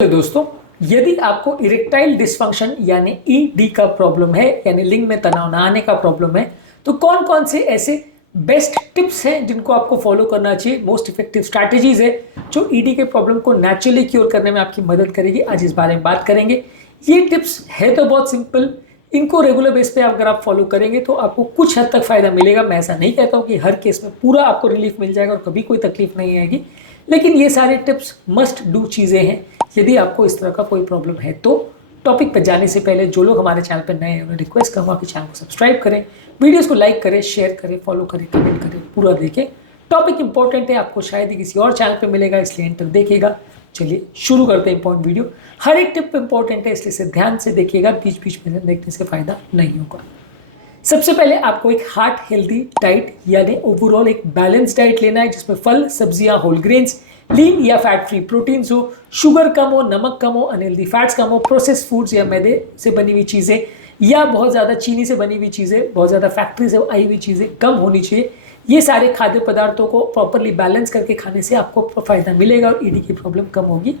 तो दोस्तों, यदि आपको इरेक्टाइल डिसफंक्शन यानी ईडी का प्रॉब्लम है, यानी लिंग में तनाव ना आने का प्रॉब्लम है, तो कौन कौन से ऐसे बेस्ट टिप्स हैं जिनको आपको फॉलो करना चाहिए, मोस्ट इफेक्टिव स्ट्रैटेजीज है जो ईडी के प्रॉब्लम को नेचुरली क्योर करने में आपकी मदद करेगी। आज इस बारे में बात करेंगे। ये टिप्स है तो बहुत सिंपल, इनको रेगुलर बेस पे अगर आप फॉलो करेंगे तो आपको कुछ हद तक फायदा मिलेगा। मैं ऐसा नहीं कहता हूँ कि हर केस में पूरा आपको रिलीफ मिल जाएगा और कभी कोई तकलीफ नहीं आएगी, लेकिन ये सारे टिप्स मस्ट डू चीज़ें हैं यदि आपको इस तरह का कोई प्रॉब्लम है। तो टॉपिक पर जाने से पहले जो लोग हमारे चैनल पर नए हैं उन्हें रिक्वेस्ट करूँगा कि चैनल को सब्सक्राइब करें, वीडियोस को लाइक करें, शेयर करें, फॉलो करें, कमेंट करें, पूरा देखें। टॉपिक इंपॉर्टेंट है, आपको शायद ही किसी और चैनल पे मिलेगा, इसलिए एंटर देखिएगा। चलिए शुरू करते हैं इंपॉर्टेंट वीडियो। हर एक टिप इंपॉर्टेंट है, इसलिए इसे ध्यान से देखिएगा, बीच बीच में देखने से फायदा नहीं होगा। सबसे पहले आपको एक हार्ट हेल्दी डाइट यानी ओवरऑल एक बैलेंस डाइट लेना है, जिसमें फल, सब्जियां, होल ग्रेन्स, लीन या फैट फ्री प्रोटीन्स हो, शुगर कम हो, नमक कम हो, अनहेल्दी फैट्स कम हो, प्रोसेस फूड्स या मैदे से बनी हुई चीज़ें या बहुत ज़्यादा चीनी से बनी हुई चीज़ें, बहुत ज़्यादा फैक्ट्री से आई हुई चीज़ें कम होनी चाहिए। ये सारे खाद्य पदार्थों को प्रॉपरली बैलेंस करके खाने से आपको फायदा मिलेगा और ईडी की प्रॉब्लम कम होगी।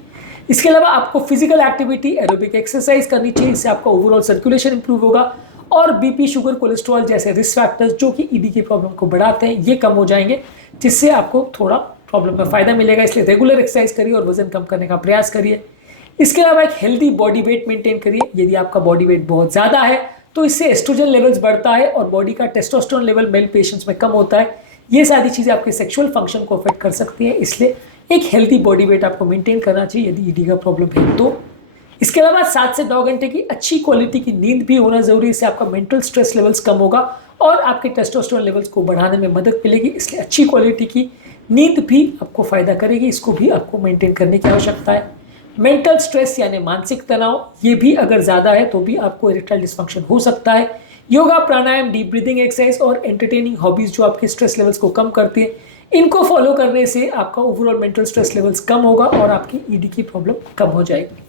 इसके अलावा आपको फिजिकल एक्टिविटी, एरोबिक एक्सरसाइज करनी चाहिए, इससे आपका ओवरऑल सर्कुलेशन इंप्रूव होगा और बीपी, शुगर, कोलेस्ट्रॉल जैसे रिस्क फैक्टर्स जो कि ईडी की प्रॉब्लम को बढ़ाते हैं, ये कम हो जाएंगे, जिससे आपको थोड़ा प्रॉब्लम में फायदा मिलेगा। इसलिए रेगुलर एक्सरसाइज करिए और वजन कम करने का प्रयास करिए। इसके अलावा एक हेल्दी बॉडी वेट मेंटेन करिए। यदि आपका बॉडी वेट बहुत ज़्यादा है तो इससे एस्ट्रोजन लेवल्स बढ़ता है और बॉडी का टेस्टोस्टेरोन लेवल मेल पेशेंट्स में कम होता है। ये सारी चीज़ें आपके सेक्सुअल फंक्शन को अफेक्ट कर सकती हैं, इसलिए एक हेल्दी बॉडी वेट आपको मेंटेन करना चाहिए यदि ईडी का प्रॉब्लम है तो। इसके अलावा 7 से 9 घंटे की अच्छी क्वालिटी की नींद भी होना जरूरी है, इससे आपका मेंटल स्ट्रेस लेवल्स कम होगा और आपके टेस्टोस्टेरोन लेवल्स को बढ़ाने में मदद मिलेगी। इसलिए अच्छी क्वालिटी की नींद भी आपको फायदा करेगी, इसको भी आपको मेंटेन करने की आवश्यकता है। मेंटल स्ट्रेस यानी मानसिक तनाव, ये भी अगर ज़्यादा है तो भी आपको इरेक्टाइल डिसफंक्शन हो सकता है। योगा, प्राणायाम, डीप ब्रीदिंग एक्सरसाइज और एंटरटेनिंग हॉबीज जो आपके स्ट्रेस लेवल्स को कम करती है, इनको फॉलो करने से आपका ओवरऑल मेंटल स्ट्रेस लेवल्स कम होगा और आपकी ईडी की प्रॉब्लम कम हो जाएगी।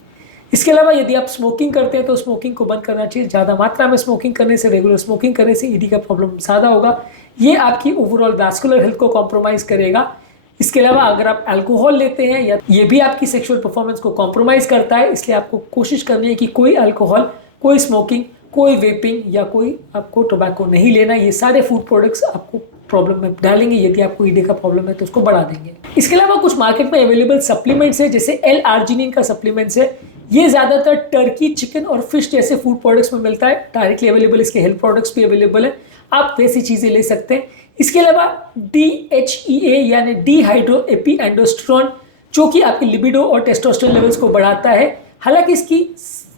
इसके अलावा यदि आप स्मोकिंग करते हैं तो स्मोकिंग को बंद करना चाहिए। ज़्यादा मात्रा में स्मोकिंग करने से, रेगुलर स्मोकिंग करने से ईडी का प्रॉब्लम ज़्यादा होगा। ये आपकी ओवरऑल वैस्कुलर हेल्थ को कॉम्प्रोमाइज़ करेगा। इसके अलावा अगर आप अल्कोहल लेते हैं या ये भी आपकी सेक्सुअल परफॉर्मेंस को कॉम्प्रोमाइज़ करता है, इसलिए आपको कोशिश करनी है कि कोई अल्कोहल, कोई स्मोकिंग, कोई वेपिंग या कोई आपको टोबैको नहीं लेना। ये सारे फूड प्रोडक्ट्स आपको प्रॉब्लम में डालेंगे। यदि आपको ईडी का प्रॉब्लम है तो उसको बढ़ा देंगे। इसके अलावा कुछ मार्केट में अवेलेबल सप्लीमेंट्स है, जैसे L-आर्जिनिन का सप्लीमेंट्स है। ये ज़्यादातर टर्की, चिकन और फिश जैसे फूड प्रोडक्ट्स में मिलता है, डायरेक्टली अवेलेबल। इसके हेल्थ प्रोडक्ट्स भी अवेलेबल है, आप वैसी चीज़ें ले सकते हैं। इसके अलावा DHEA यानी डिहाइड्रो एपी एंडोस्टेरोन, जो कि आपकी लिबिडो और टेस्टोस्टेरोन लेवल्स को बढ़ाता है। हालांकि इसकी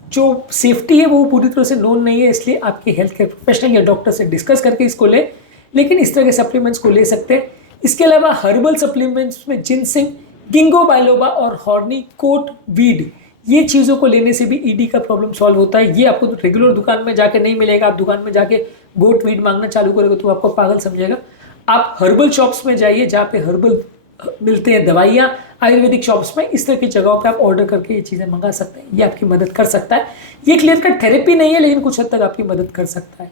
जो सेफ्टी है वो पूरी तरह से नोन नहीं है, इसलिए आपके हेल्थ केयर प्रोफेशनल या डॉक्टर से डिस्कस करके इसको लें, लेकिन इस तरह के सप्लीमेंट्स को ले सकते हैं। इसके अलावा हर्बल सप्लीमेंट्स में जिनसिंग, गिंगो बाइलोबा और हॉर्नी कोट वीड, ये चीज़ों को लेने से भी ईडी का प्रॉब्लम सॉल्व होता है। ये आपको तो रेगुलर दुकान में जाके नहीं मिलेगा। आप दुकान में जाके गोट वीड मांगना चालू करोगे तो आपको पागल समझेगा। आप हर्बल शॉप्स में जाइए जहाँ पे हर्बल मिलते हैं दवाइयाँ, आयुर्वेदिक शॉप्स में, इस तरह की जगहों पे आप ऑर्डर करके ये चीज़ें मंगा सकते हैं। ये आपकी मदद कर सकता है। ये क्लियर कट थेरेपी नहीं है, लेकिन कुछ हद तक आपकी मदद कर सकता है।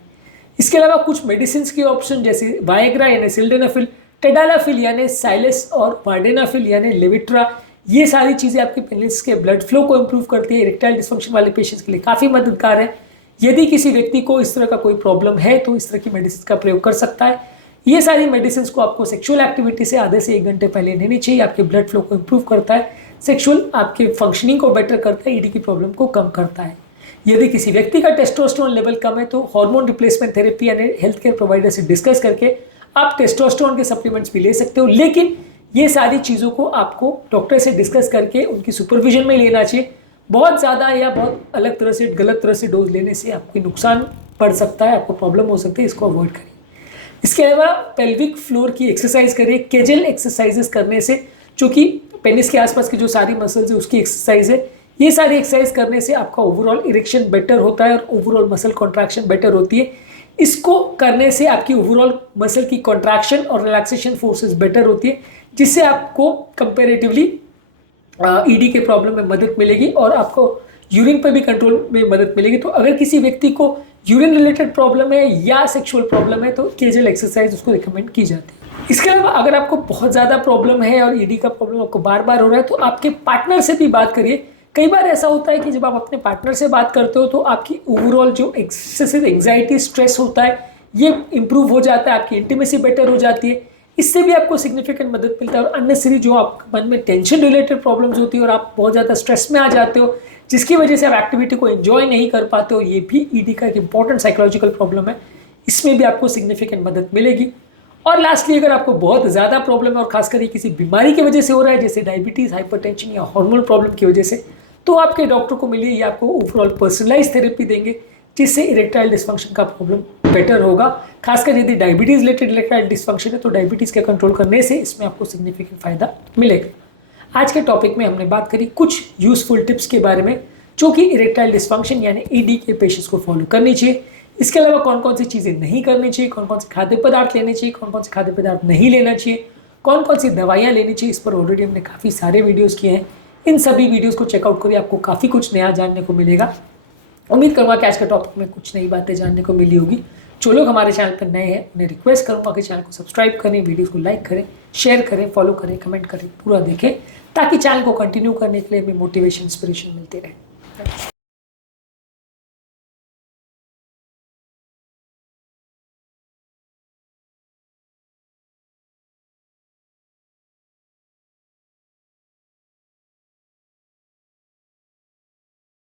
इसके अलावा कुछ मेडिसिन के ऑप्शन जैसे वायग्रा यानी सिल्डेनाफिल, टेडालाफिल यानी साइलेस और वार्डेनाफिल यानी लेविट्रा, ये सारी चीज़ें आपके पेनिस के ब्लड फ्लो को इंप्रूव करती है। इरेक्टाइल डिसफंक्शन वाले पेशेंट्स के लिए काफ़ी मददगार है। यदि किसी व्यक्ति को इस तरह का कोई प्रॉब्लम है तो इस तरह की मेडिसिन का प्रयोग कर सकता है। ये सारी मेडिसिन को आपको सेक्सुअल एक्टिविटी से आधे से 1 घंटे पहले लेनी चाहिए। आपके ब्लड फ्लो को इंप्रूव करता है, सेक्सुअल आपके फंक्शनिंग को बेटर करता है, ईडी की प्रॉब्लम को कम करता है। यदि किसी व्यक्ति का टेस्टोस्टेरोन लेवल कम है तो हार्मोन रिप्लेसमेंट थेरेपी यानी हेल्थ केयर प्रोवाइडर से डिस्कस करके आप टेस्टोस्टेरोन के सप्लीमेंट्स भी ले सकते हो, लेकिन ये सारी चीज़ों को आपको डॉक्टर से डिस्कस करके उनकी सुपरविजन में लेना चाहिए। बहुत ज़्यादा या बहुत अलग तरह से, गलत तरह से डोज लेने से आपको नुकसान पड़ सकता है, आपको प्रॉब्लम हो सकती है, इसको अवॉइड करिए। इसके अलावा पेल्विक फ्लोर की एक्सरसाइज करिए। केजल एक्सरसाइजेस करने से, जो कि पेनिस के आसपास की जो सारी मसल्स है उसकी एक्सरसाइज है, ये सारी एक्सरसाइज करने से आपका ओवरऑल इरेक्शन बेटर होता है और ओवरऑल मसल कॉन्ट्रैक्शन बेटर होती है। इसको करने से आपकी ओवरऑल मसल की कॉन्ट्रैक्शन और रिलैक्सेशन फोर्सेस बेटर होती है, जिससे आपको कंपेरेटिवली ईडी के प्रॉब्लम में मदद मिलेगी और आपको यूरिन पर भी कंट्रोल में मदद मिलेगी। तो अगर किसी व्यक्ति को यूरिन रिलेटेड प्रॉब्लम है या सेक्सुअल प्रॉब्लम है तो केजल एक्सरसाइज उसको रिकमेंड की जाती है। इसके अलावा अगर आपको बहुत ज़्यादा प्रॉब्लम है और ईडी का प्रॉब्लम आपको बार बार हो रहा है तो आपके पार्टनर से भी बात करिए कई बार ऐसा होता है कि जब आप अपने पार्टनर से बात करते हो तो आपकी ओवरऑल जो एक्सेसिव एंग्जाइटी स्ट्रेस होता है ये इंप्रूव हो जाता है, आपकी इंटीमेसी बेटर हो जाती है, इससे भी आपको सिग्निफिकेंट मदद मिलता है। और अननेसेसरी जो आपके मन में टेंशन रिलेटेड प्रॉब्लम्स होती है और आप बहुत ज़्यादा स्ट्रेस में आ जाते हो जिसकी वजह से आप एक्टिविटी को एंजॉय नहीं कर पाते हो, ये भी ईडी का एक इंपॉर्टेंट साइकोलॉजिकल प्रॉब्लम है, इसमें भी आपको सिग्निफिकेंट मदद मिलेगी। और लास्टली अगर आपको बहुत ज़्यादा प्रॉब्लम है और खासकर ये किसी बीमारी की वजह से हो रहा है जैसे डायबिटीज़, हाइपरटेंशन या हार्मोनल प्रॉब्लम की वजह से, तो आपके डॉक्टर को मिलिए, ये आपको ओवरऑल पर्सनलाइज थेरेपी देंगे जिससे इरेक्टाइल डिस्फंक्शन का प्रॉब्लम बेटर होगा। खासकर यदि डायबिटीज़ रिलेटेड इरेक्टाइल डिस्फंक्शन है तो डायबिटीज़ के कंट्रोल करने से इसमें आपको सिग्निफिकेंट फायदा मिलेगा। आज के टॉपिक में हमने बात करी कुछ यूजफुल टिप्स के बारे में जो कि इरेक्टाइल डिस्फंक्शन यानी ईडी के पेशेंट्स को फॉलो करनी चाहिए। इसके अलावा कौन कौन सी चीज़ें नहीं करनी चाहिए, कौन कौन से खाद्य पदार्थ लेने चाहिए, कौन कौन से खाद्य पदार्थ नहीं लेना चाहिए, कौन कौन सी दवाइयाँ लेनी चाहिए, इस पर ऑलरेडी हमने काफ़ी सारे वीडियोस किए हैं। इन सभी वीडियोस को चेकआउट करिए, आपको काफ़ी कुछ नया जानने को मिलेगा। उम्मीद करूँगा कि आज के टॉपिक में कुछ नई बातें जानने को मिली होगी। जो लोग हमारे चैनल पर नए हैं उन्हें रिक्वेस्ट करूँगा कि चैनल को सब्सक्राइब करें, वीडियोज़ को लाइक करें, शेयर करें, फॉलो करें, कमेंट करें, पूरा देखें ताकि चैनल को कंटिन्यू करने के लिए हमें मोटिवेशन, इंस्पिरेशन मिलते रहे।